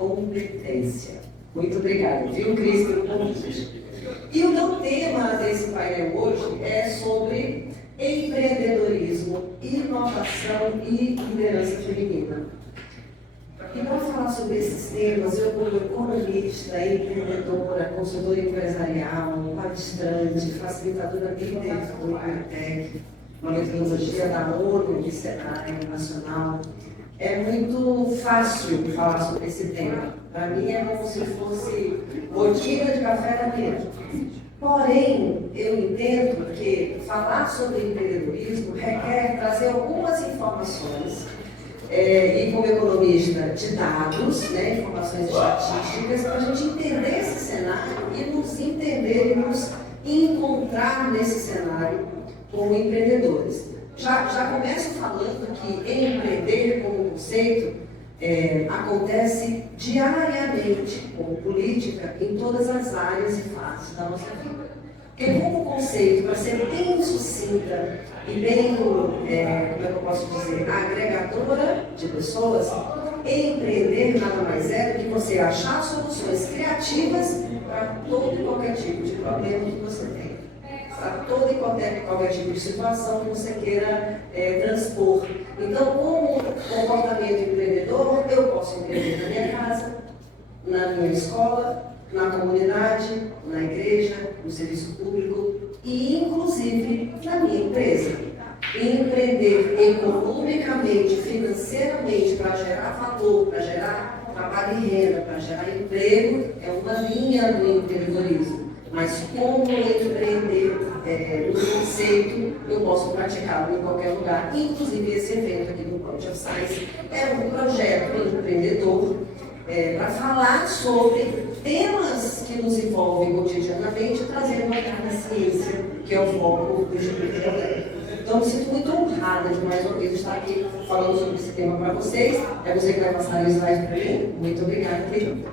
competência. Muito obrigada, viu, Cris, pelo convite. E o meu tema desse painel hoje é sobre empreendedorismo, inovação e liderança feminina. E para falar sobre esses temas, eu como economista, empreendedora, consultora empresarial, palestrante, facilitadora líder do IPTEC, uma metodologia da ONU e Senai Nacional, é muito fácil falar sobre esse tema. Para mim é como se fosse rotina de café da manhã. Porém, eu entendo que falar sobre empreendedorismo requer trazer algumas informações, e como economista, de dados, né, informações estatísticas, para a gente entender esse cenário e nos entender e nos encontrar nesse cenário como empreendedores. Já começo falando que empreender como conceito acontece diariamente como política em todas as áreas e fases da nossa vida. Porque como conceito, para ser bem sucinta e bem, como é que eu posso dizer, agregadora de pessoas, empreender nada mais é do que você achar soluções criativas para todo e qualquer tipo de problema que você tem. Para todo e qualquer tipo de situação que você queira transpor. Então, como comportamento empreendedor, eu posso empreender na minha casa, na minha escola, na comunidade, na igreja, no serviço público e, inclusive, na minha empresa. Empreender economicamente, financeiramente, para gerar valor, para gerar trabalho e renda, para gerar emprego, é uma linha do empreendedorismo. Mas como empreender no conceito, eu posso praticá-lo em qualquer lugar. Inclusive, esse evento aqui do College of Science é um projeto empreendedor para falar sobre temas que nos envolvem cotidianamente, trazendo uma da ciência, que é o foco do Instituto de Aldeia. Então, me sinto muito honrada de mais uma vez estar aqui falando sobre esse tema para vocês. É você que vai passar o slide para mim. Muito obrigada, querido.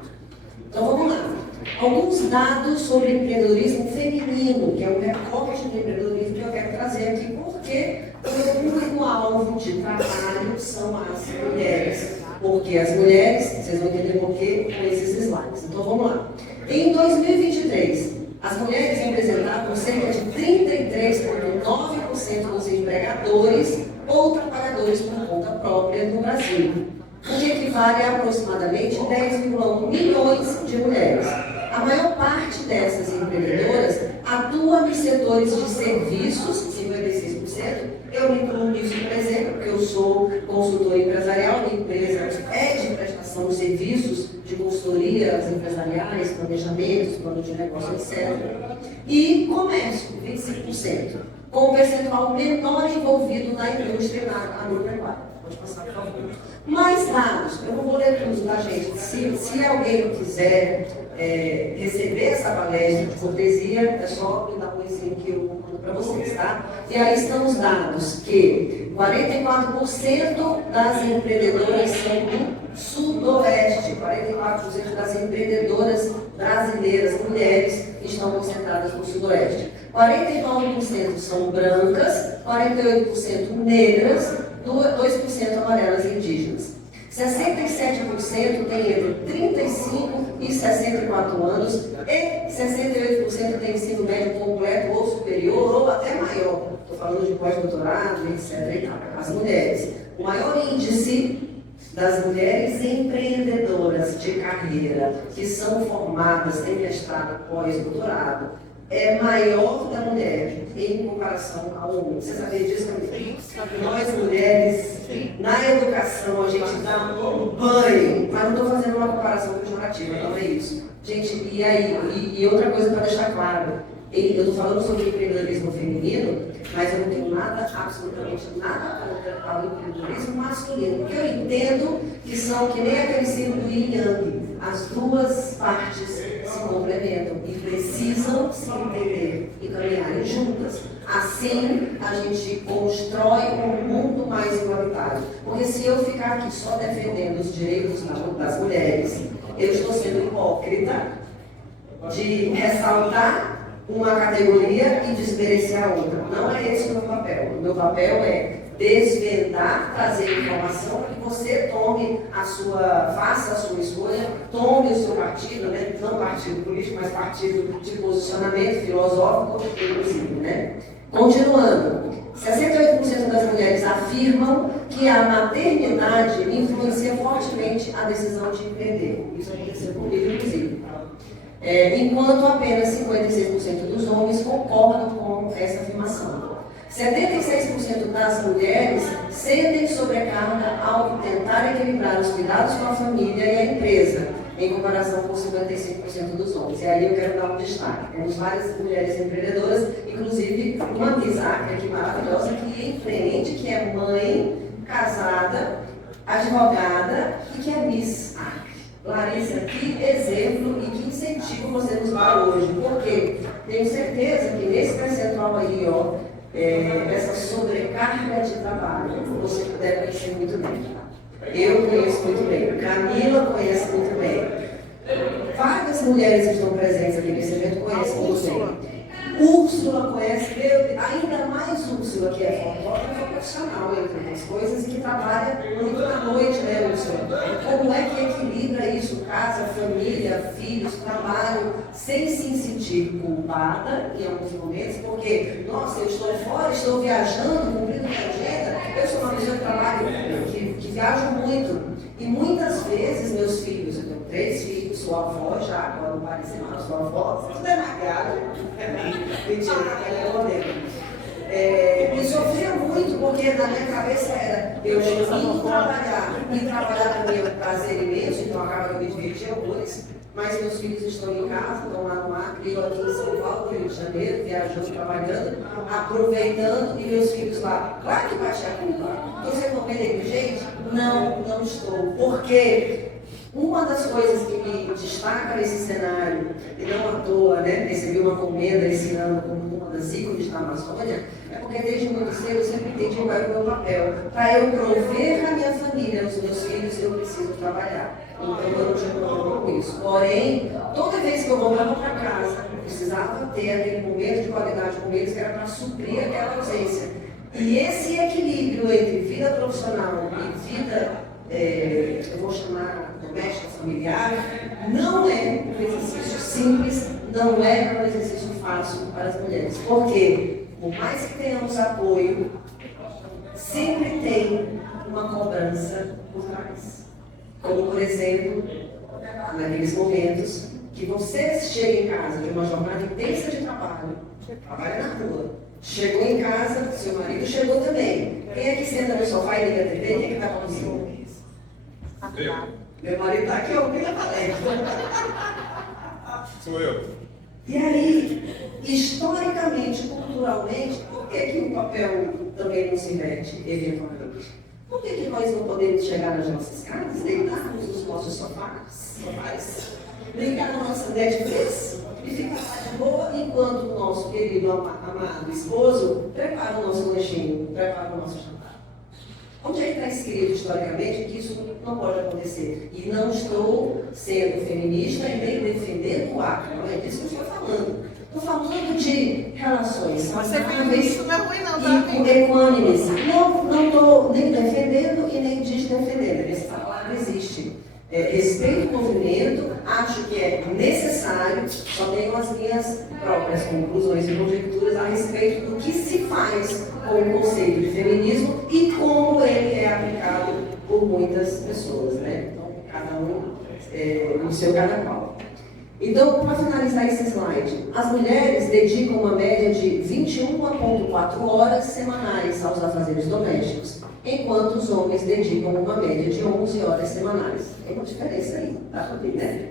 Então, vamos lá. Alguns dados sobre empreendedorismo feminino, que é um recorte de empreendedorismo que eu quero trazer aqui, porque o meu único-alvo de trabalho são as mulheres. Porque as mulheres, vocês vão entender por quê com esses slides. Então vamos lá. Em 2023, as mulheres representavam cerca de 33,9% dos empregadores ou trabalhadores por conta própria no Brasil, o que equivale a aproximadamente 10,1 milhões de mulheres. A maior parte dessas empreendedoras atua nos setores de serviços, 56%. Eu me incluo nisso, por exemplo, porque eu sou consultor empresarial, minha empresa é de prestação de serviços de consultorias empresariais, planejamentos, plano de negócio, etc. E comércio, 25%, com um percentual menor envolvido na indústria e na agropecuária. Pode passar, por favor. Mais dados, eu não vou ler tudo, tá, gente? Se alguém quiser receber essa palestra de cortesia, é só me dar um exemplo que eu mando para vocês, tá? E aí estão os dados que 44% das empreendedoras são do Sudoeste, 44% das empreendedoras brasileiras, mulheres, estão concentradas no Sudoeste. 49% são brancas, 48% negras, 2% amarelas e indígenas. 67% tem entre 35 e 64 anos e 68% tem ensino médio completo ou superior ou até maior. Estou falando de pós-doutorado, etc. E tal. As mulheres. O maior índice das mulheres empreendedoras de carreira que são formadas em mestrado, pós-doutorado, é maior da mulher em comparação ao homem. Você sabia disso também? Nós mulheres, na educação, a gente dá um banho, mas não estou fazendo uma comparação pejorativa, não é isso. Gente, e aí? E outra coisa para deixar claro, eu estou falando sobre empreendedorismo feminino, mas eu não tenho nada, absolutamente nada contra o empreendedorismo masculino, porque eu entendo que são que nem aquele símbolo do yin yang, as duas partes se complementam e precisam se entender e caminharem juntas. Assim, a gente constrói um mundo mais igualitário. Porque se eu ficar aqui só defendendo os direitos das mulheres, eu estou sendo hipócrita de ressaltar uma categoria e desmerecer a outra. Não é esse o meu papel. O meu papel é desvendar, trazer informação para que você faça a sua escolha, tome o seu partido, né? Não partido político, mas partido de posicionamento filosófico, inclusive, né? Continuando, 68% das mulheres afirmam que a maternidade influencia fortemente a decisão de empreender. Isso aconteceu comigo, inclusive. Enquanto apenas 56% dos homens concordam com essa afirmação. 76% das mulheres sentem sobrecarga ao tentar equilibrar os cuidados com a família e a empresa, em comparação com 55% dos homens. E aí eu quero dar um destaque. Temos várias mulheres empreendedoras, inclusive uma Miss Acre aqui maravilhosa, que empreende, que é mãe, casada, advogada e que é Miss Acre. Larissa, que exemplo e que incentivo você nos dá hoje, porque tenho certeza que nesse percentual aí, essa sobrecarga de trabalho, você deve conhecer muito bem. Eu conheço muito bem, Camila conhece muito bem. Várias mulheres que estão presentes aqui nesse evento conhecem muito bem. Úrsula conhece, ainda mais Úrsula, que é fotógrafa profissional, entre outras coisas, e que trabalha muito à noite, né, Úrsula? Como é que equilibra isso? Casa, família, filhos, trabalho, sem se sentir culpada em alguns momentos, porque, nossa, eu estou fora, estou viajando, cumprindo minha agenda, eu sou uma pessoa que trabalho, que viajo muito, e muitas vezes meus filhos, eu tenho 3 filhos, sou avó já, agora não parece mais, sou avó, tudo é maquiagem, mentira, ela é modelo. E sofria muito, porque na minha cabeça era, eu tenho que trabalhar, e trabalhar também é um prazer imenso, então acaba que eu me divertia horrores, mas meus filhos estão em casa, estão lá no Acre, eu aqui em São Paulo, Rio de Janeiro, viajando, trabalhando, aproveitando, e meus filhos lá. Claro que bate a culpa. Estou sendo uma negligente? Não, não estou. Porque uma das coisas que me destaca nesse cenário, e não à toa, né, recebi uma comenda esse ano como uma das ícones da Amazônia, é porque desde muito cedo eu sempre entendi qual era o meu papel. Para eu prover a minha família, os meus filhos, eu preciso trabalhar. Então eu não tinha problema com isso. Porém, toda vez que eu voltava para casa, eu precisava ter aquele momento de qualidade com eles que era para suprir aquela ausência. E esse equilíbrio entre vida profissional e vida, eu vou chamar doméstica, familiar, não é um exercício simples, não é um exercício fácil para as mulheres. Porque, por mais que tenhamos apoio, sempre tem uma cobrança por trás. Como, por exemplo, naqueles momentos que você chega em casa de uma jornada intensa de trabalho, trabalha na rua, chegou em casa, seu marido chegou também. Quem é que senta no sofá e liga a TV? Quem é que está cozinhando? Meu marido está aqui ouvindo a palestra. Sou eu. E aí, historicamente, culturalmente, por que o papel também não se inverte, eventualmente? Por que nós não podemos chegar nas nossas casas, deitarmos nos nossos sofás, ligar na nossa Netflix e ficar lá de boa enquanto o nosso querido amado esposo prepara o nosso lanchinho, prepara o nosso jantar? Onde é que está escrito historicamente que isso não pode acontecer? E não estou sendo feminista e nem defendendo o ato, não é disso que eu estou falando. Estou falando de relações saudáveis e equânimes. Não estou nem defendendo e nem desdefendendo. Essa palavra existe. Respeito o movimento, acho que é necessário, só tenho as minhas próprias conclusões e conjecturas a respeito do que se faz com o conceito de feminismo e como ele é aplicado por muitas pessoas, né? Então, cada um no seu cada qual. Então, para finalizar esse slide, as mulheres dedicam uma média de 21,4 horas semanais aos afazeres domésticos, enquanto os homens dedicam uma média de 11 horas semanais. Tem uma diferença aí, dá para ver, né?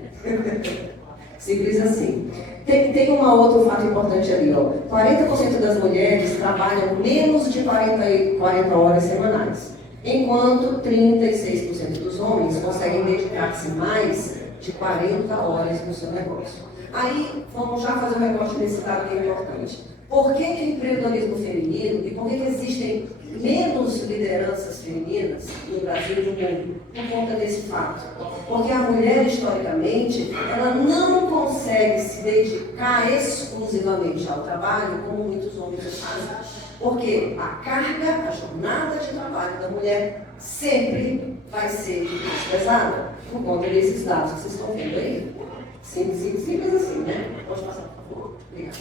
Simples assim. Tem um outro fato importante ali, ó. 40% das mulheres trabalham menos de 40 horas semanais, enquanto 36% dos homens conseguem dedicar-se mais de 40 horas no seu negócio. Aí, vamos já fazer um recorte desse dado que é importante. Por que o empreendedorismo feminino e por que existem menos lideranças femininas no Brasil e no mundo? Por conta desse fato. Porque a mulher, historicamente, ela não consegue se dedicar exclusivamente ao trabalho como muitos homens fazem. Porque a carga, a jornada de trabalho da mulher sempre vai ser mais pesada, por conta desses dados que vocês estão vendo aí. Simples assim, né? Pode passar, por favor? Obrigada.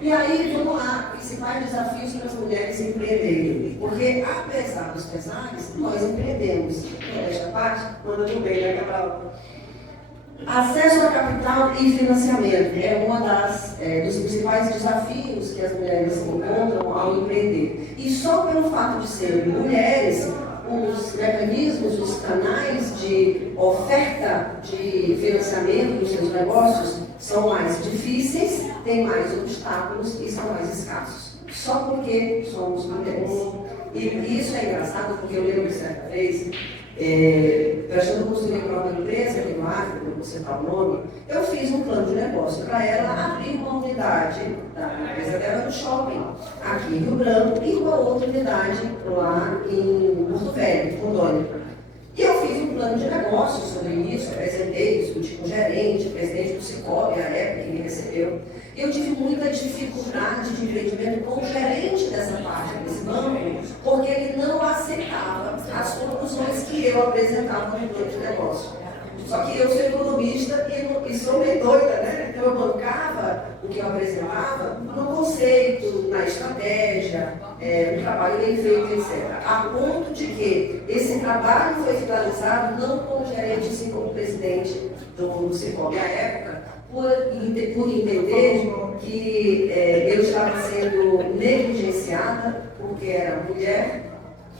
E aí, vamos lá, principais desafios para as mulheres empreenderem. Porque, apesar dos pesares, nós empreendemos. Esta parte, manda muito bem, né, Cabral? Acesso a capital e financiamento é uma dos principais desafios que as mulheres encontram ao empreender. E só pelo fato de serem mulheres, os mecanismos, os canais de oferta de financiamento dos seus negócios são mais difíceis, têm mais obstáculos e são mais escassos. Só porque somos mulheres. E isso é engraçado porque eu lembro de certa vez, prestando construir a própria empresa aqui no África, não vou citar o nome, eu fiz um plano de negócio para ela abrir uma unidade da empresa dela no shopping, aqui em Rio Branco, e uma outra unidade lá em Porto Velho, Rondônia. E eu fiz um plano de negócio sobre isso, apresentei, discuti com o gerente, o presidente do Cicobi, à época, que me recebeu. Eu tive muita dificuldade de entendimento com o gerente dessa parte desse banco, porque ele não aceitava as soluções que eu apresentava no plano de negócio. Só que eu sou economista e sou meio doida, né? Então eu bancava o que eu apresentava no conceito, na estratégia, no trabalho bem feito, etc. A ponto de que esse trabalho foi finalizado não como gerente, sim como presidente do Cicobi à época, por entender que eu estava sendo negligenciada porque era mulher,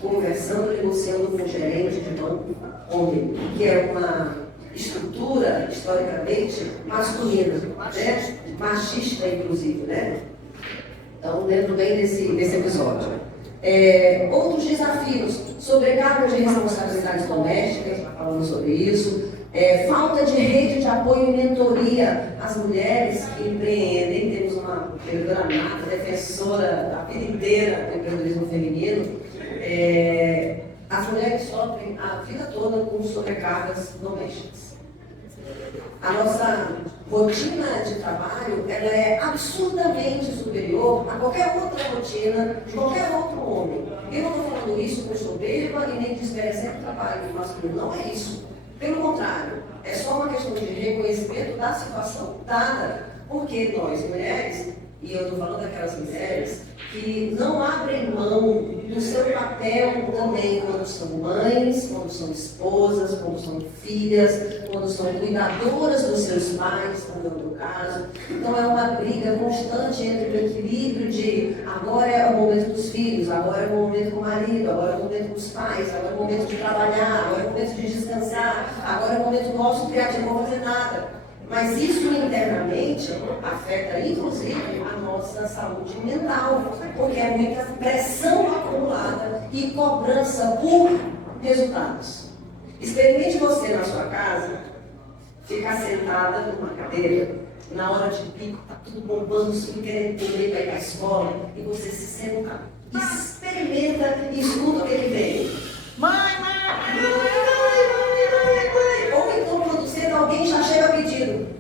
conversando, negociando com o gerente de banco, homem, que é uma estrutura historicamente masculina, né? Machista, inclusive, né? Então, lembro bem desse episódio. Outros desafios, sobrecarga de responsabilidades domésticas, falando sobre isso, falta de rede de apoio e mentoria às mulheres que empreendem. Temos uma empreendedora nata, defensora a vida inteira do empreendedorismo feminino. As mulheres sofrem a vida toda com sobrecargas domésticas. A nossa rotina de trabalho ela é absurdamente superior a qualquer outra rotina de qualquer outro homem. Eu não estou falando isso com soberba e nem desmerecendo o trabalho masculino, não é isso. Pelo contrário, é só uma questão de reconhecimento da situação dada, porque nós, mulheres, e eu estou falando daquelas mulheres que não abrem mão do seu papel também quando são mães, quando são esposas, quando são filhas, quando são cuidadoras dos seus pais, como é o meu caso. Então é uma briga constante entre o equilíbrio de agora é o momento dos filhos, agora é o momento com o marido, agora é o momento dos pais, agora é o momento de trabalhar, agora é o momento de descansar, agora é o momento nosso criativo, não vou fazer nada. Mas isso internamente afeta, inclusive, a nossa saúde mental, porque é muita pressão acumulada e cobrança por resultados. Experimente você na sua casa, ficar sentada numa cadeira, na hora de pico, está tudo bombando, tudo querendo comer para ir para a escola, e você se senta, experimenta e escuta o que ele vem. Mãe! Ou então, quando senta, alguém já chega pedindo.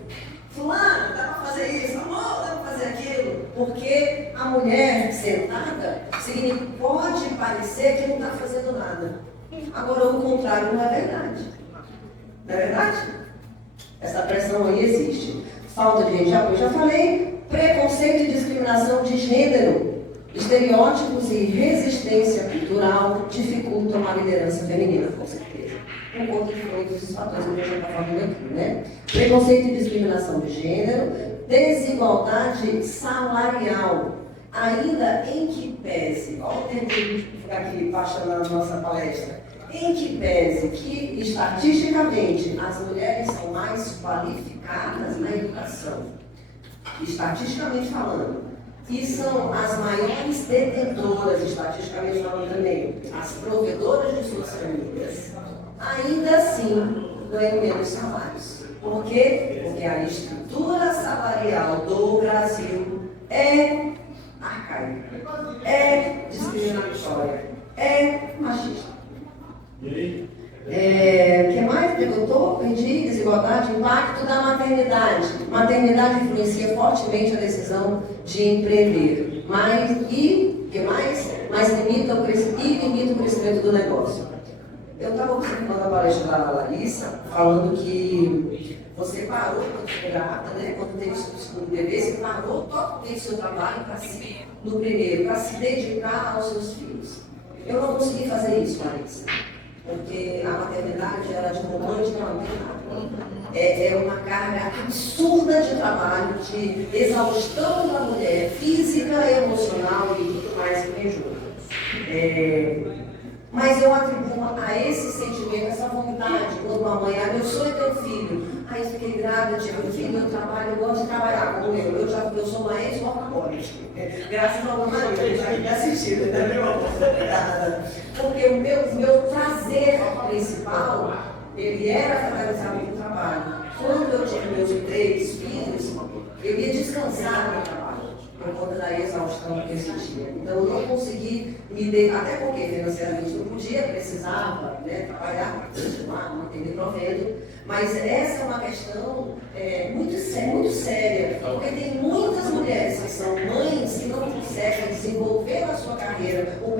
Fulano, dá para fazer isso? Amor, dá para fazer aquilo? Porque a mulher sentada pode parecer que não está fazendo nada. Agora, o contrário não é verdade. Não é verdade? Essa pressão aí existe. Falta de rede de apoio, já falei. Preconceito e discriminação de gênero. Estereótipos e resistência cultural dificultam a liderança feminina, com certeza. Por conta de todos esses fatores que a gente está falando aqui, né? Preconceito e discriminação de gênero, desigualdade salarial. Ainda em que pese, olha o termo que ficar aqui baixando na nossa palestra, em que pese que estatisticamente as mulheres são mais qualificadas na educação, estatisticamente falando, e são as maiores detentoras, estatisticamente falando também, as provedoras de suas famílias, ainda assim ganham menos salários. Por quê? Porque a estrutura salarial do Brasil é arcaica, é discriminatória, é machista. Que mais perguntou? Perdi. Desigualdade, impacto da maternidade. Maternidade influencia fortemente a decisão de empreender. O que mais? Mais limita o crescimento do negócio. Eu estava observando a palestra da Larissa, falando que você parou quando foi grávida, né? Quando teve o segundo bebê, você parou totalmente o seu trabalho no primeiro, para se dedicar aos seus filhos. Eu não consegui fazer isso, Larissa, porque a maternidade era de romântica, não tem nada. É uma carga absurda de trabalho, de exaustão da mulher, física, emocional e tudo mais que me ajuda. Mas eu atribuo a esse sentimento, essa vontade, quando uma mãe, meu sonho é ter um filho. Aí eu fiquei grávida, tive um filho, eu trabalho, eu gosto de trabalhar como eu sou uma ex-workaholic. Graças ao meu marido, ele já me assistiu, né, meu amor? Porque o meu prazer principal, ele era focalizado no trabalho. Quando eu tive meus 3 filhos, eu ia descansar no meu trabalho, por conta da exaustão que eu sentia. Então eu não consegui me dedicar, até porque financeiramente não podia, precisava, né, trabalhar, continuar, manter provendo. Mas essa é uma questão muito séria, porque tem muitas mulheres que são mães que não conseguem desenvolver a sua carreira ou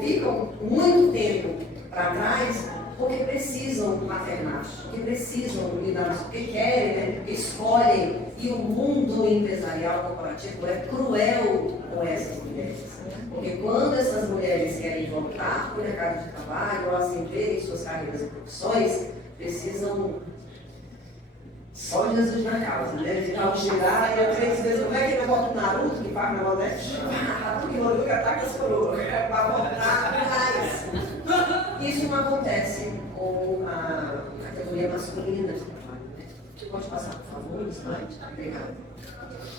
ficam muito tempo para trás porque precisam maternar, porque precisam lidar, porque querem, né, escolhem. E o mundo empresarial corporativo é cruel com essas mulheres. Porque quando essas mulheres querem voltar para o mercado de trabalho, ou assim verem suas carreiras e profissões, precisam só Jesus na causa, né? De não chegar e 3 vezes, como é que eu volto Naruto, que faz na maldade? Naruto que Naruto ataca as coroas, para voltar atrás. Isso não acontece com a categoria masculina de trabalho. Você pode passar, por favor, slide? Obrigada.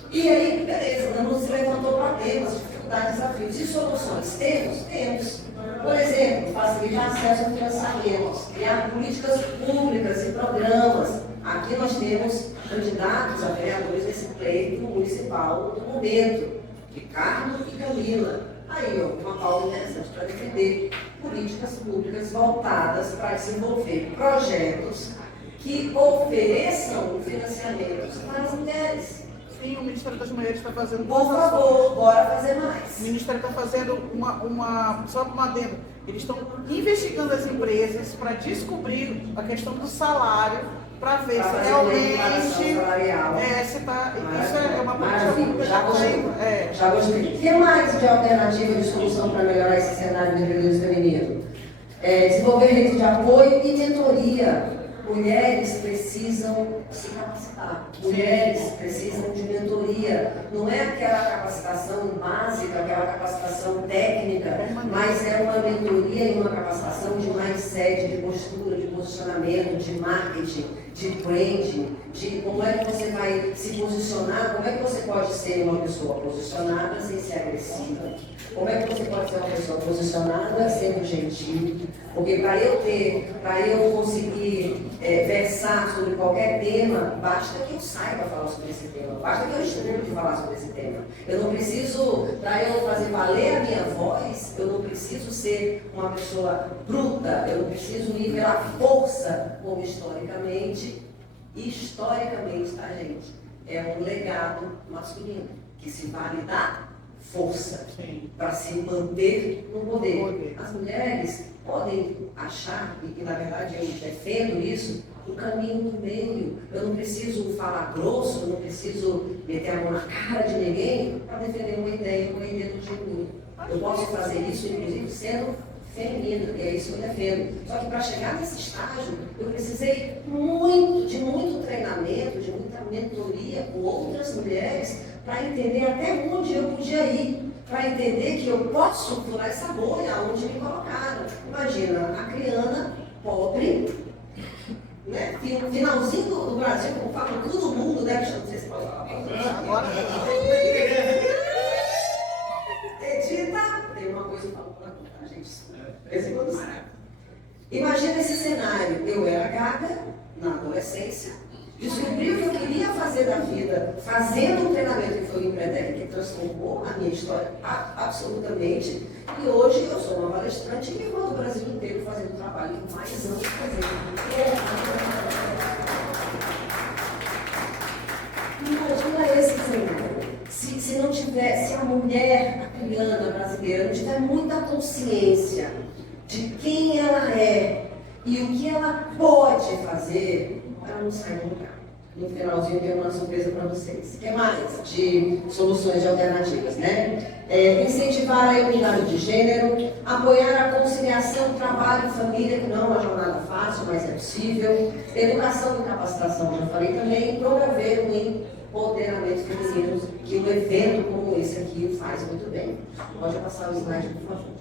E aí, beleza, não se levantou problemas, dificuldades, desafios. E soluções? Temos. Por exemplo, facilitar acesso ao financiamento, criar políticas públicas e programas. Aqui nós temos candidatos a vereadores desse pleito municipal do momento, Ricardo e Camila. Aí, uma pauta interessante para defender políticas públicas voltadas para desenvolver projetos que ofereçam financiamentos para as mulheres. Sim, o Ministério das Mulheres está fazendo... Por favor, bora fazer mais. O Ministério está fazendo só uma adendo. Eles estão investigando as empresas para descobrir a questão do salário, para ver se realmente se tá, isso é uma política pública. Já gostei. O que mais de alternativa de solução para melhorar esse cenário de empreendedorismo feminino? Desenvolver rede de apoio e mentoria. Mulheres precisam se capacitar. Mulheres precisam de mentoria. Não é aquela capacitação básica, aquela capacitação técnica, mas é uma mentoria e uma capacitação de mindset, de postura, de posicionamento, de marketing, de branding, de como é que você vai se posicionar, como é que você pode ser uma pessoa posicionada sem ser agressiva, como é que você pode ser uma pessoa posicionada sendo gentil, porque para eu conseguir versar sobre qualquer tema, basta que eu saiba falar sobre esse tema, basta que eu estude falar sobre esse tema. Eu não preciso, para eu fazer valer a minha voz, eu não preciso ser uma pessoa bruta, eu não preciso ir pela força, como historicamente, tá, gente? É um legado masculino, que se vale da força para se manter no poder. As mulheres podem achar, e na verdade eu defendo isso, o caminho do meio. Eu não preciso falar grosso, eu não preciso meter a mão na cara de ninguém para defender uma ideia do genuíno. Eu posso fazer isso, inclusive, sendo feminina, e é isso que eu defendo. Só que para chegar nesse estágio, eu precisei de muito treinamento, de muita mentoria com outras mulheres, para entender até onde eu podia ir, para entender que eu posso furar essa bolha onde me colocaram. Imagina, a Criana, pobre, né? Finalzinho do Brasil, como fala todo mundo, né? Não sei se pode falar. Agora. Edita, tem uma coisa para falar, gente. Imagina esse cenário. Eu era gaga na adolescência, descobri o que eu queria fazer da vida, fazendo um treinamento que foi o Empretec, que transformou a minha história absolutamente. E hoje eu sou uma palestrante que roda o Brasil inteiro fazendo um trabalho que mais amo fazer. Imagina esse cenário. Se não tivesse a mulher, a ariana brasileira não tiver muita consciência de quem ela é e o que ela pode fazer, ela não sai do lugar. No finalzinho tem uma surpresa para vocês. O que mais de soluções de alternativas, né? Incentivar a igualdade de gênero, apoiar a conciliação trabalho e família, que não é uma jornada fácil, mas é possível. Educação e capacitação, já falei também, promover o empoderamento feminino, que um evento como esse aqui faz muito bem. Pode passar o slide, por favor.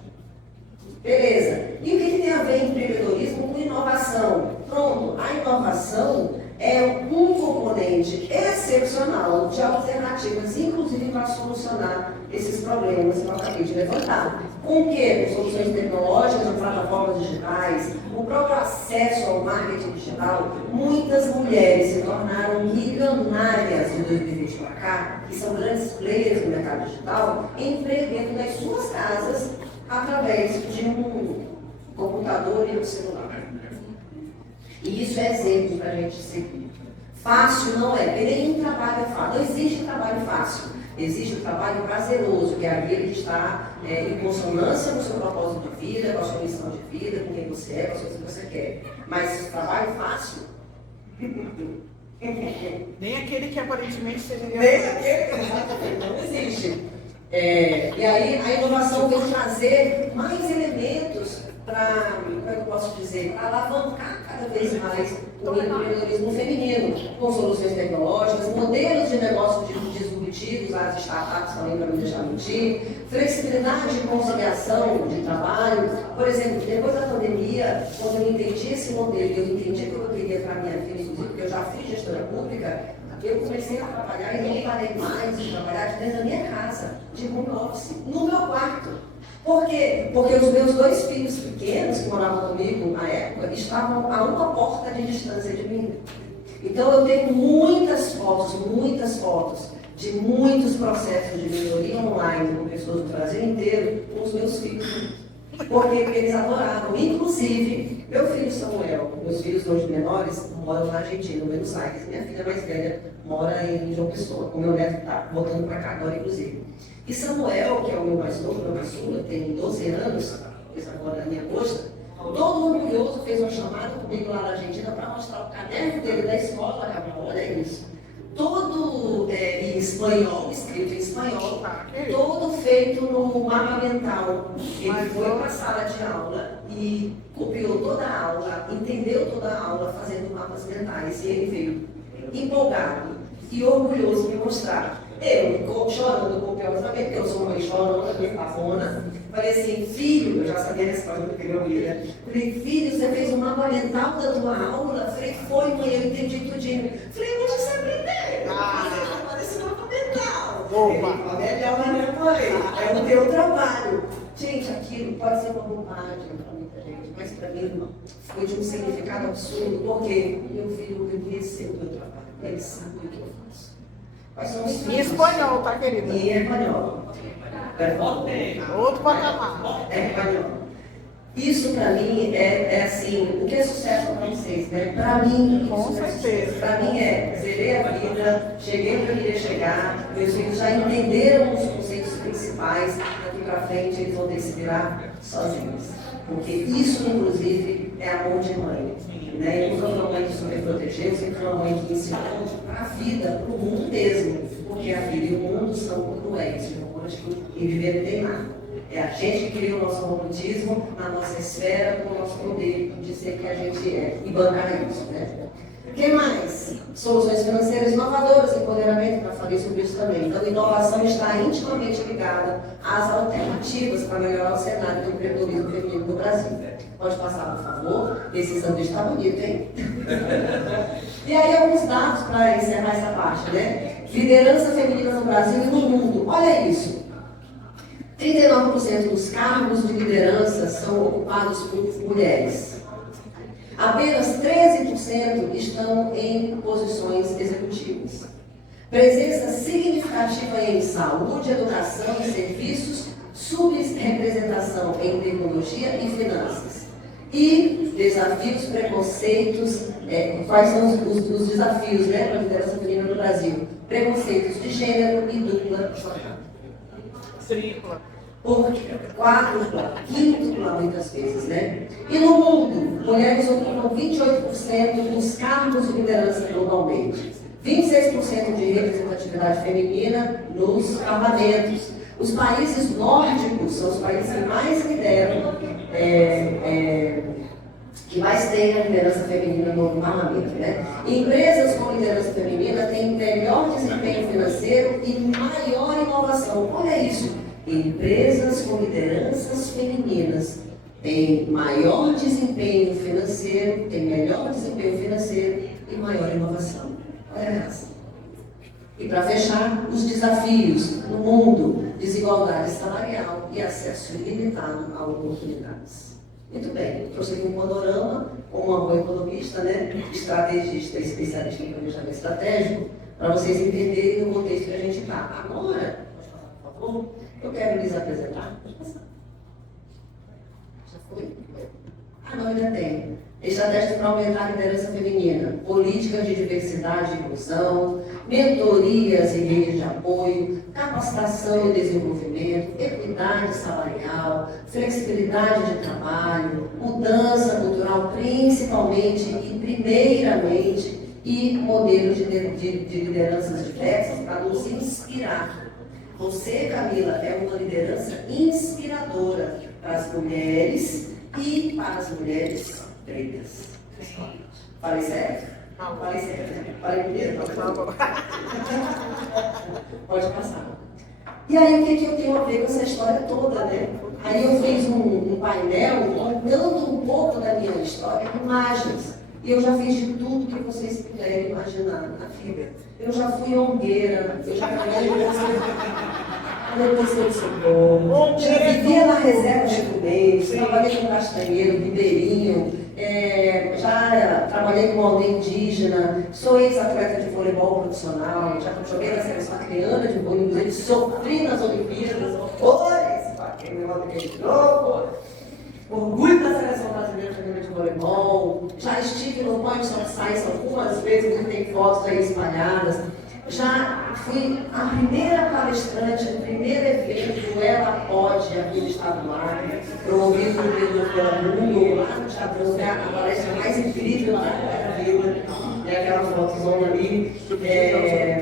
Beleza. E o que tem a ver empreendedorismo com inovação? Pronto, a inovação é um componente excepcional de alternativas, inclusive para solucionar esses problemas que eu acabei de levantar. Com o quê? Com soluções tecnológicas, com plataformas digitais, o próprio acesso ao marketing digital. Muitas mulheres se tornaram milionárias de 2020 para cá, que são grandes players no mercado digital, empreendendo nas suas casas através de um computador e um celular. E isso é exemplo para a gente seguir. Fácil não é, nenhum trabalho é fácil. Não existe trabalho fácil. Existe o trabalho prazeroso, que é aquele que está em consonância com o seu propósito de vida, com a sua missão de vida, com quem você é, com as coisas que você quer. Mas trabalho fácil? Nem aquele que aparentemente seria... Nem aquele, não existe. E aí a inovação vem trazer mais elementos para, como é que eu posso dizer, para alavancar cada vez mais o empreendedorismo feminino, com soluções tecnológicas, modelos de negócio disruptivos, as startups também, para não deixar mentir, flexibilidade de conciliação de trabalho. Por exemplo, depois da pandemia, quando eu entendi esse modelo, eu entendi o que eu queria para a minha vida, inclusive, porque eu já fui gestora pública, eu comecei a trabalhar e não parei mais de trabalhar de dentro da minha casa, de home office, no meu quarto. Por quê? Porque os meus 2 filhos pequenos, que moravam comigo na época, estavam a uma porta de distância de mim. Então eu tenho muitas fotos de muitos processos de melhoria online com pessoas do Brasil inteiro, com os meus filhos. Porque eles adoravam. Inclusive, meu filho Samuel, meus filhos hoje menores, moram na Argentina, no Buenos Aires. Minha filha mais velha mora em João Pessoa, o meu neto está voltando para cá agora, inclusive. E Samuel, que é o meu mais novo, meu caçula, tem 12 anos, fez agora em agosto, todo orgulhoso fez uma chamada comigo lá na Argentina para mostrar o caderno dele da escola, Gabriel, olha isso. Todo em espanhol, escrito em espanhol, todo feito no mapa mental. Ele foi para a sala de aula e copiou toda a aula, entendeu toda a aula fazendo mapas mentais. E ele veio empolgado e orgulhoso me mostrar. Eu, chorando copiosamente, porque eu sou uma mãe chorona, bem pavona, falei assim, filho, eu já sabia a resposta do que eu queria. Falei, filho, você fez um mapa mental da tua aula? Falei, foi, mãe, eu entendi tudinho. Falei, onde você aprendeu? Parece um mapa mental. Opa! Melhor, né, mãe? É o meu trabalho. Gente, aquilo pode ser uma bobagem para muita gente, mas para mim não. Foi de um significado absurdo, porque meu filho reconheceu o meu trabalho, ele sabe o que eu faço. Em espanhol, tá, querida? Em espanhol. Outro patamar. É espanhol. Isso para mim é assim, o que é sucesso para vocês, né? Para mim, com certeza. Para mim zerei a vida, cheguei onde eu queria chegar, meus filhos já entenderam os conceitos principais, daqui para frente eles vão ter que se virar sozinhos. Porque isso, inclusive, é amor de mãe. Né? Eu nunca fui uma mãe que sobreprotegeu, eu sempre fui uma mãe que ensinou para a vida, para o mundo mesmo. Porque a vida e o mundo são cruéis, românticos e viver não tem nada. É a gente que cria o nosso romantismo na nossa esfera, com o nosso poder de dizer que a gente é e bancar isso. Né? O que mais? Soluções financeiras inovadoras, empoderamento, já falei sobre isso também. Então, inovação está intimamente ligada às alternativas para melhorar o cenário do empreendedorismo feminino no Brasil. Pode passar, por favor? Esse sanduíche está bonito, hein? E aí, alguns dados para encerrar essa parte, né? Liderança feminina no Brasil e no mundo. Olha isso. 39% dos cargos de liderança são ocupados por mulheres. Apenas 13% estão em posições executivas. Presença significativa em saúde, educação e serviços, subrepresentação em tecnologia e finanças. E desafios, preconceitos, quais são os desafios, né, para a liderança feminina no Brasil? Preconceitos de gênero e dupla jornada. Tripla. quádrupla, quíntupla muitas vezes, né? E no mundo, mulheres ocupam 28% dos cargos de liderança globalmente, 26% de representatividade feminina nos parlamentos. Os países nórdicos são os países que mais lideram, que mais têm a liderança feminina no parlamento, né? Empresas com liderança feminina têm melhor desempenho financeiro e maior inovação. Olha isso. Empresas com lideranças femininas têm maior desempenho financeiro, têm melhor desempenho financeiro e maior inovação. Olha essa. E para fechar, os desafios no mundo: desigualdade salarial e acesso ilimitado a oportunidades. Muito bem, trouxe aqui um panorama com uma boa economista, né, estrategista e especialista em planejamento estratégico, para vocês entenderem o contexto que a gente está. Agora, por favor, eu quero lhes apresentar. Pode passar. Já foi? Ah, não, ainda tem. Estratégias para aumentar a liderança feminina, políticas de diversidade e inclusão, mentorias e redes de apoio, capacitação e desenvolvimento, equidade salarial, flexibilidade de trabalho, mudança cultural principalmente e primeiramente, e modelos de lideranças diversas para nos inspirar. Você, Camila, é uma liderança inspiradora para as mulheres e para as mulheres pretas. Falei certo? Não. Falei certo. Falei primeiro? Pode passar. E aí, o que eu tenho a ver com essa história toda, né? Aí eu fiz um painel contando um pouco da minha história com imagens. E eu já fiz de tudo que vocês puderem imaginar na vida. Eu já fui ongueira, eu já trabalhei depois de socorro, já vivia na reserva de Fluminense, trabalhei com castanheiro, ribeirinho, já trabalhei com aldeia indígena, sou ex-atleta de voleibol profissional, já joguei na seleção acreana de vôlei, inclusive sofri nas Olimpíadas, horrores, aquele negócio de novo. Orgulho da seleção brasileira de voleibol, já estive no Point of Science algumas vezes, tem fotos aí espalhadas. Já fui a primeira palestrante do primeiro evento Ela Pode, aqui no estado do Acre, promovido pelo mundo, lá no Teatro, foi a palestra mais incrível da vida, aquela fotozona ali.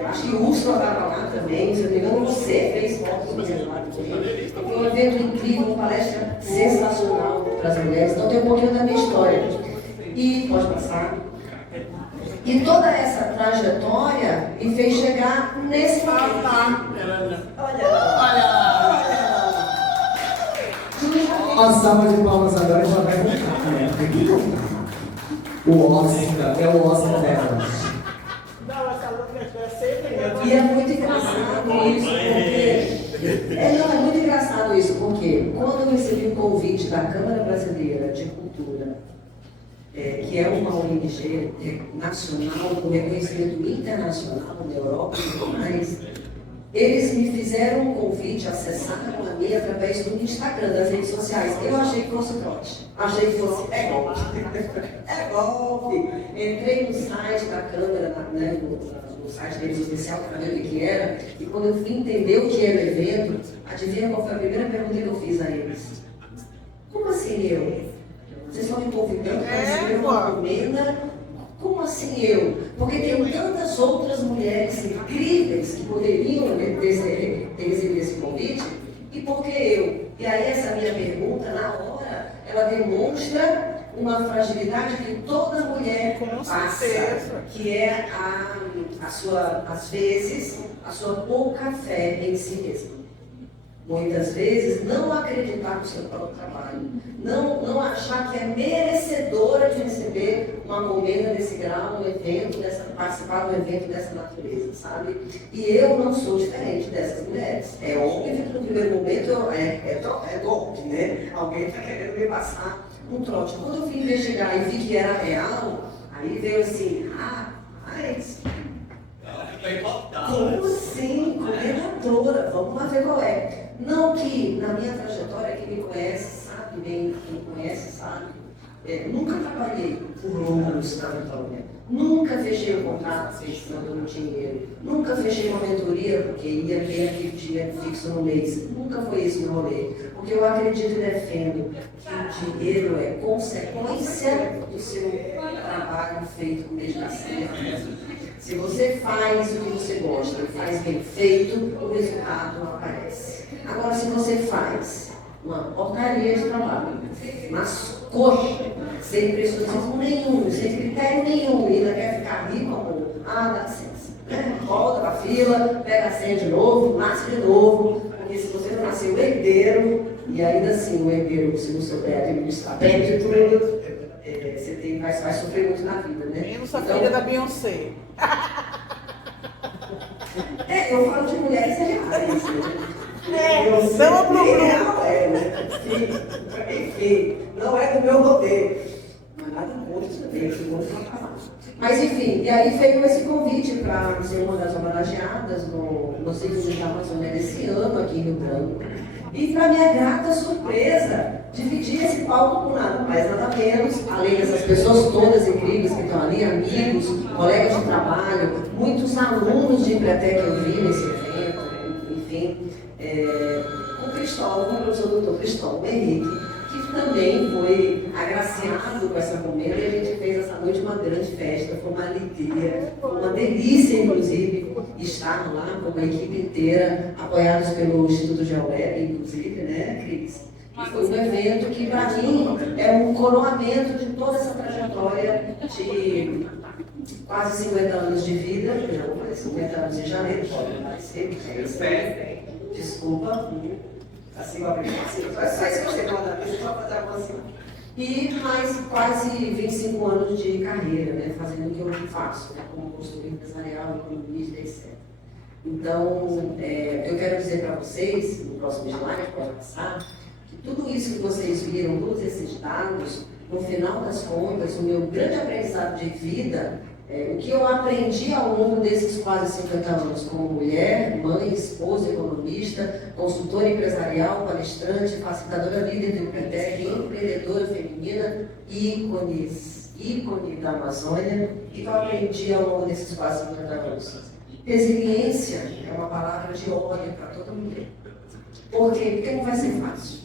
Acho que o Úrsula estava lá também, se eu não me engano, você fez fotos lá também. Foi um evento incrível, uma palestra sensacional para as mulheres. Então tem um pouquinho da minha história. E pode passar. E toda essa trajetória me fez chegar nesse patamar. Olha lá. A salva de palmas agora já vai voltar, né? O Oscar, é o Oscar dela. Não, essa luta é sempre. E é muito engraçado isso, porque... é muito engraçado isso, porque quando eu recebi o convite da Câmara Brasileira de Cultura, que é uma ONG nacional, com reconhecimento internacional na Europa e tudo mais, eles me fizeram um convite, acessaram a mim através do Instagram, das redes sociais. Eu achei que fosse trote, achei que fosse golpe. É golpe. Entrei no site da Câmara, né, no site deles oficial, para ver o que era, e quando eu fui entender o que era o evento, adivinha qual foi a primeira pergunta que eu fiz a eles? Como assim eu? Vocês estão me convidando para receber uma encomenda? Como assim eu? Porque tem tantas outras mulheres incríveis que poderiam ter recebido esse convite, e por que eu? E aí essa minha pergunta, na hora, ela demonstra uma fragilidade que toda mulher passa, que é às vezes, a sua pouca fé em si mesma. Muitas vezes, não acreditar no seu próprio trabalho, não achar que é merecedora de receber uma encomenda desse grau, participar de um evento dessa natureza, sabe? E eu não sou diferente dessas mulheres. É óbvio que no primeiro momento é golpe, né? Alguém está querendo me passar um trote. Quando eu fui investigar e vi que era real, aí veio assim, mas... como assim? Coordenadora, vamos lá ver qual é. Não que na minha trajetória, quem me conhece sabe bem, quem me conhece sabe, nunca trabalhei por números, tá, Antônia? Nunca fechei um contrato pensando no dinheiro. Nunca fechei uma mentoria porque ia ter aquele dinheiro fixo no mês. Nunca foi isso meu rolê. Porque eu acredito e defendo que o dinheiro é consequência do seu trabalho feito com dedicação. Se você faz o que você gosta e faz bem feito, o resultado aparece. Agora, se você faz uma porcaria de trabalho, mas coxa, sem preciosismo nenhum, sem critério nenhum, e ainda quer ficar rico, como, dá licença, volta para a fila, pega a senha de novo, nasce de novo, porque se você não nasceu herdeiro, e ainda assim o herdeiro, se não souber administrar bem de tudo, você vai sofrer muito na vida, né? Menos a filha da Beyoncé. Eu falo de mulheres reais, Dama pro enfim, não é do meu roteiro. Mas nada contra isso também, mas enfim, e aí veio esse convite para ser uma das homenageadas no Ciclo da Amazônia desse ano aqui em Rio Branco. E para minha grata surpresa, dividir esse palco com nada mais, nada menos, além dessas pessoas todas incríveis que estão ali, amigos, colegas de trabalho, muitos alunos de Empretec que eu vi nesse evento, enfim, com o Cristóvão, com o professor doutor Cristóvão Henrique, que também foi agraciado com essa comenda, e a gente fez essa noite uma grande festa, foi uma alegria, foi uma delícia, inclusive, estar lá com uma equipe inteira, apoiados pelo Instituto GeoWeb, inclusive, né, Cris? E foi um evento que, para mim, é um coroamento de toda essa trajetória de quase 50 anos de vida, não, mas 50 anos em janeiro, pode parecer, desculpa, assim, só isso que você manda, deixa eu só fazer uma assim. E mais quase 25 anos de carreira, né, fazendo o que eu faço, né, como consultor empresarial, economista, etc. Então, eu quero dizer para vocês, no próximo slide, pode passar, que tudo isso que vocês viram, todos esses dados, no final das contas, o meu grande aprendizado de vida, o que eu aprendi ao longo desses quase 50 anos como mulher, mãe, esposa, economista, consultora empresarial, palestrante, facilitadora líder do Empretec, empreendedora feminina, ícone da Amazônia, e que eu aprendi ao longo desses quase 50 anos. Resiliência é uma palavra de ordem para toda mulher. Por quê? Porque não vai ser fácil.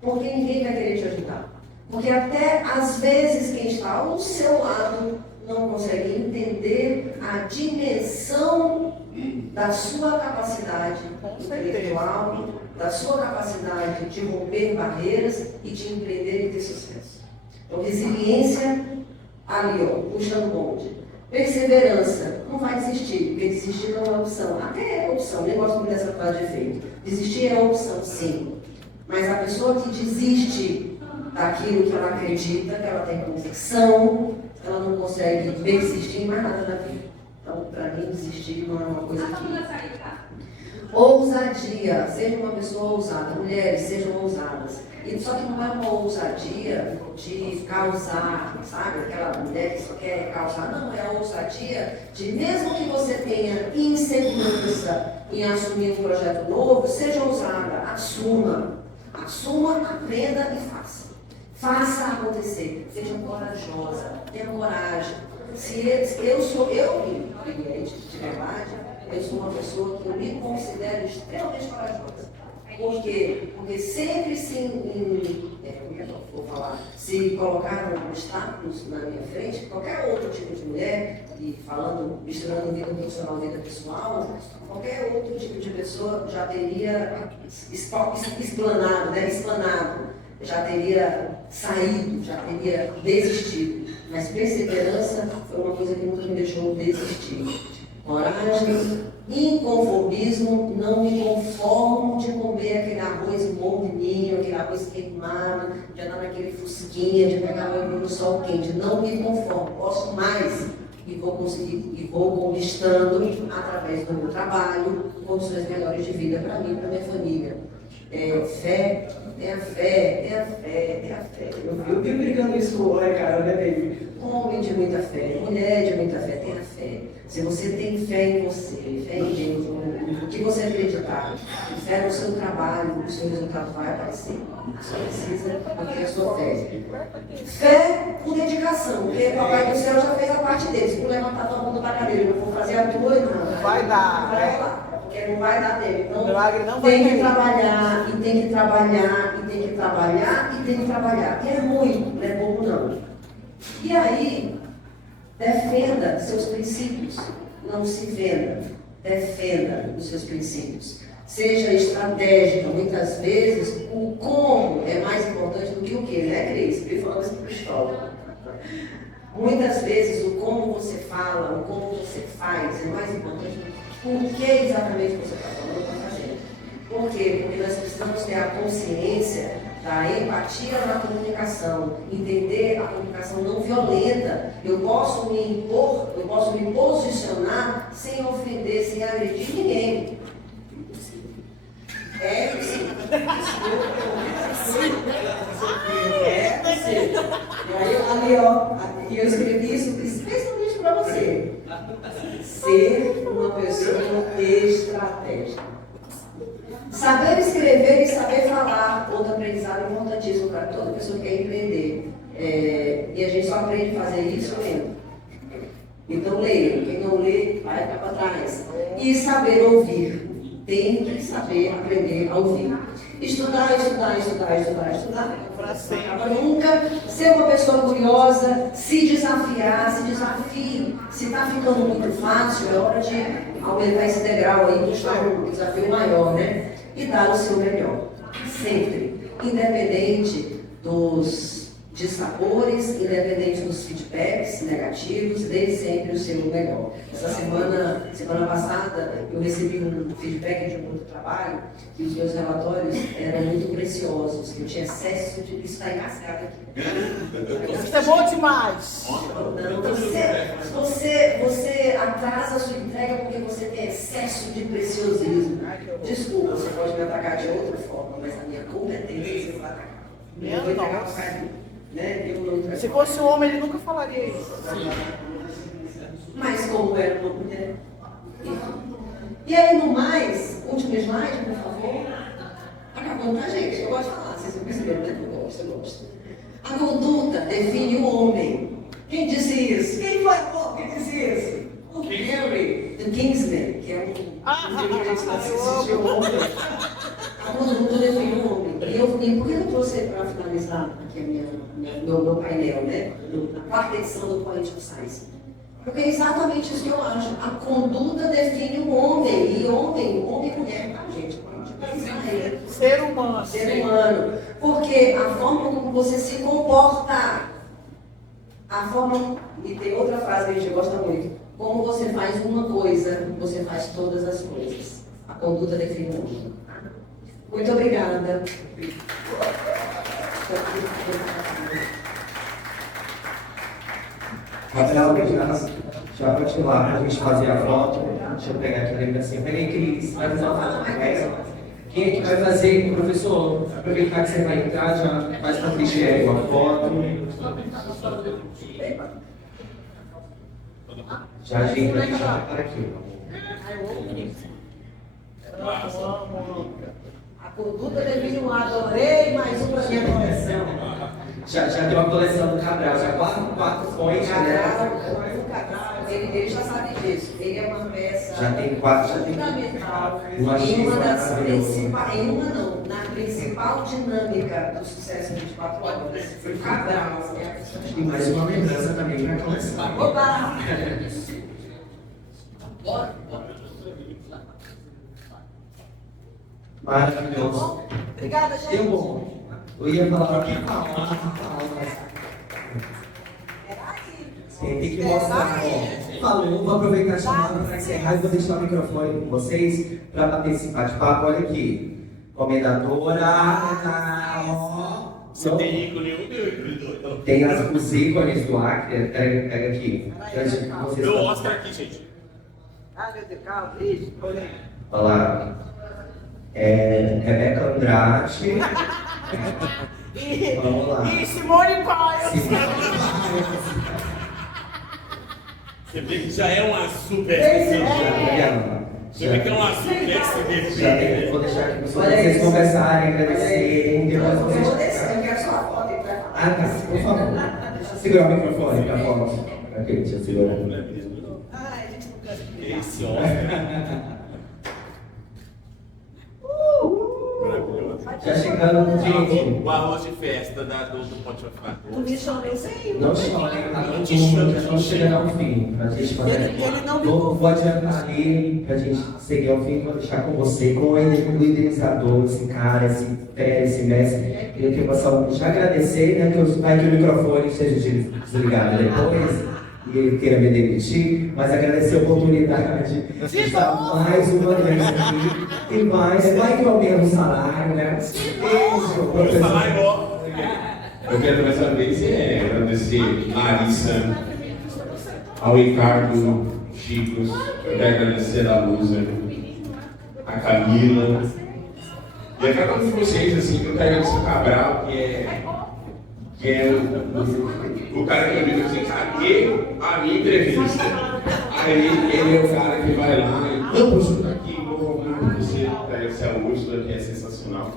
Porque ninguém vai querer te ajudar. Porque até às vezes quem está ao seu lado não consegue entender a dimensão da sua capacidade intelectual, da sua capacidade de romper barreiras e de empreender e ter sucesso. Então, resiliência, ali, puxando o bonde. Perseverança, não vai desistir, porque desistir não é opção. Até é opção, nem gosto muito dessa frase de efeito. Desistir é opção, sim. Mas a pessoa que desiste daquilo que ela acredita, que ela tem convicção, ela não consegue persistir em mais nada na vida. Então, para mim, desistir não é uma coisa que... Ousadia, seja uma pessoa ousada. Mulheres, sejam ousadas. E só que não é uma ousadia de causar, sabe? Aquela mulher que só quer causar. Não, é a ousadia de, mesmo que você tenha insegurança em assumir um projeto novo, seja ousada, assuma. Assuma, aprenda e faça. Faça acontecer. Seja corajosa, tenha coragem. Eu, cliente de verdade, eu sou uma pessoa que eu me considero extremamente corajosa. Por quê? Porque sempre se colocaram obstáculos na minha frente, qualquer outro tipo de mulher, e falando, misturando vida profissional e vida pessoal, qualquer outro tipo de pessoa já teria explanado, né? Já teria saído, já teria desistido. Mas perseverança foi uma coisa que nunca me deixou desistir. Coragem, inconformismo, não me conformo de comer aquele arroz morninho, aquele arroz queimado, de andar naquele fusquinha, de pegar meu no sol quente. Não me conformo, posso mais e vou conseguir, e vou conquistando através do meu trabalho, condições melhores de vida para mim e para minha família. Fé, é a fé. Eu vi brincando isso com o cara, né, baby? Homem de muita fé, mulher de muita fé, tenha fé. Se você tem fé em você, fé em Deus, no que você acreditar, acreditar. Fé no seu trabalho, o seu resultado vai aparecer. Você precisa ter a sua fé. Fé com dedicação, porque o Papai do Céu já fez a parte dele. Se tu levantar tua bunda da cadeira, eu vou fazer a tua, não. Vai dar. Não vai rolar, porque não vai dar tempo. Então, Milagre não vai tem que ter. trabalhar, e tem que trabalhar, e tem que trabalhar, e tem que trabalhar. E é muito, não é pouco não. E aí, defenda seus princípios. Não se venda. Defenda os seus princípios. Seja estratégica. Muitas vezes, o como é mais importante do que o que, né, Cris? Eu falando isso para o Cristóvão. Muitas vezes, o como você fala, o como você faz é mais importante do que o que exatamente você está falando ou está fazendo. Por quê? Porque nós precisamos ter a consciência da empatia na comunicação, entender a comunicação não violenta. Eu posso me impor, eu posso me posicionar sem ofender, sem agredir ninguém. É possível. É possível. E aí, ali, ó, eu escrevi isso especialmente para você. Ser uma pessoa estratégica. Saber escrever e saber falar, outro aprendizado importantíssimo para toda pessoa que quer empreender. E a gente só aprende a fazer isso lendo. Então leia, quem não lê vai ficar para trás. E saber ouvir. Tem que saber aprender a ouvir. Estudar. Para nunca ser uma pessoa curiosa, se desafiar, se desafie. Se está ficando muito fácil, é hora de aumentar esse degrau aí, buscar um desafio maior, né? E dar o seu melhor. Sempre. Independente dos dissabores, independente dos feedbacks negativos, dê sempre o seu melhor. Essa semana passada, eu recebi um feedback de um outro trabalho que os meus relatórios eram muito preciosos, que eu tinha excesso de... Isso está engasgado aqui. Isso é bom demais. Não, você atrasa a sua entrega porque você tem excesso de preciosismo. Desculpa, você pode me atacar de outra forma, mas a minha competência você vai atacar. Eu vou entregar para cá. Né? Se fosse um homem, ele nunca falaria isso. Mas como era uma mulher. E aí, no mais, último slide, por favor. Acabou, tá, gente? Eu gosto de falar, vocês não perceberam, né? Eu gosto. A conduta define o homem. Quem disse isso? Quem foi que disse isso? O Henry, do Kingsman, que é um livro que a gente está assistindo ontem. A conduta define o homem. E por que eu trouxe para finalizar aqui meu painel, né? Na quarta edição do Political Science? Porque é exatamente isso que eu acho. A conduta define o homem. E homem e mulher, tá, gente? Ser humano. Ser humano. Porque a forma como você se comporta, e tem outra frase que a gente gosta muito, como você faz uma coisa, você faz todas as coisas. A conduta define o homem. Muito obrigada. Rafael, já pode ir lá para a gente fazer a foto. Deixa eu pegar aqui a lembrancinha. Peraí, Cris, vai fazer uma foto. Quem é que vai fazer, professor? Aproveitar que você vai entrar, já faz para o clichê uma foto. Já ajeita aqui, já vai para aqui. A conduta define um adorei mais um para minha coleção. Já tem uma coleção do Cabral, já quatro pões, né? O Cabral, ele já sabe disso. Ele é uma peça Já tem quatro, fundamental duas em uma das maravilhosas. principais, na principal dinâmica do sucesso de 24 horas. Foi o Cabral. E mais uma lembrança também para a coleção. Opa! Maravilhoso. Obrigada, gente. Deu bom. Eu ia falar para quem falar, mas... Tem que mostrar. Ó. Falou, vou aproveitar a chamada para encerrar e vou deixar o microfone com vocês para bater esse bate-papo. Olha aqui. Comendadora. Você tem ícone? Tem os ícones do Acre. Pega aqui. Meu Oscar aqui, gente. Ai, meu Deus, calma, isso. Olha lá. Rebeca Andrade. Vamos lá. E Simone Biles. Você vê que já é uma super Esse pessoa. Você vê que é um assunto que Já tem, vou deixar aqui para vocês conversarem, agradecerem, depois Eu vocês. vou descer, eu quero só a foto aí pra falar. Ah, tá, por favor. Segurar o microfone para a foto. Ok, deixa eu segurar. Ai, gente, não quero. Esse Oscar. Maravilhoso. Já chegando, gente. O arroz de festa do Ponte Tu me chamou sem. Não chorem, a turma já não chegará ao fim. Pra gente fazer. Ele não me Vou adiantar ali, pra gente seguir ao fim, vou deixar com você, com o idealizador, esse cara, esse pé, esse mestre. Queria que eu possa já agradecer, né, que o microfone esteja desligado depois. E ele queira me demitir, mas agradecer a oportunidade de estar mais uma vez aqui. E mais, vai que eu aumento o salário, né? Beijo, O professor. salário, ó. Eu quero mais uma vez agradecer a Larissa, ao Ricardo, Chicos, eu quero agradecer a Lusa, a Camila, e a cada um de vocês, assim, eu quero agradecer o Cabral, que é o cara que me diz assim, cadê a minha entrevista? Aí ele é o cara que vai lá e, não, professor, tá aqui, vou arrumar pra você, esse Augusto, que é sensacional.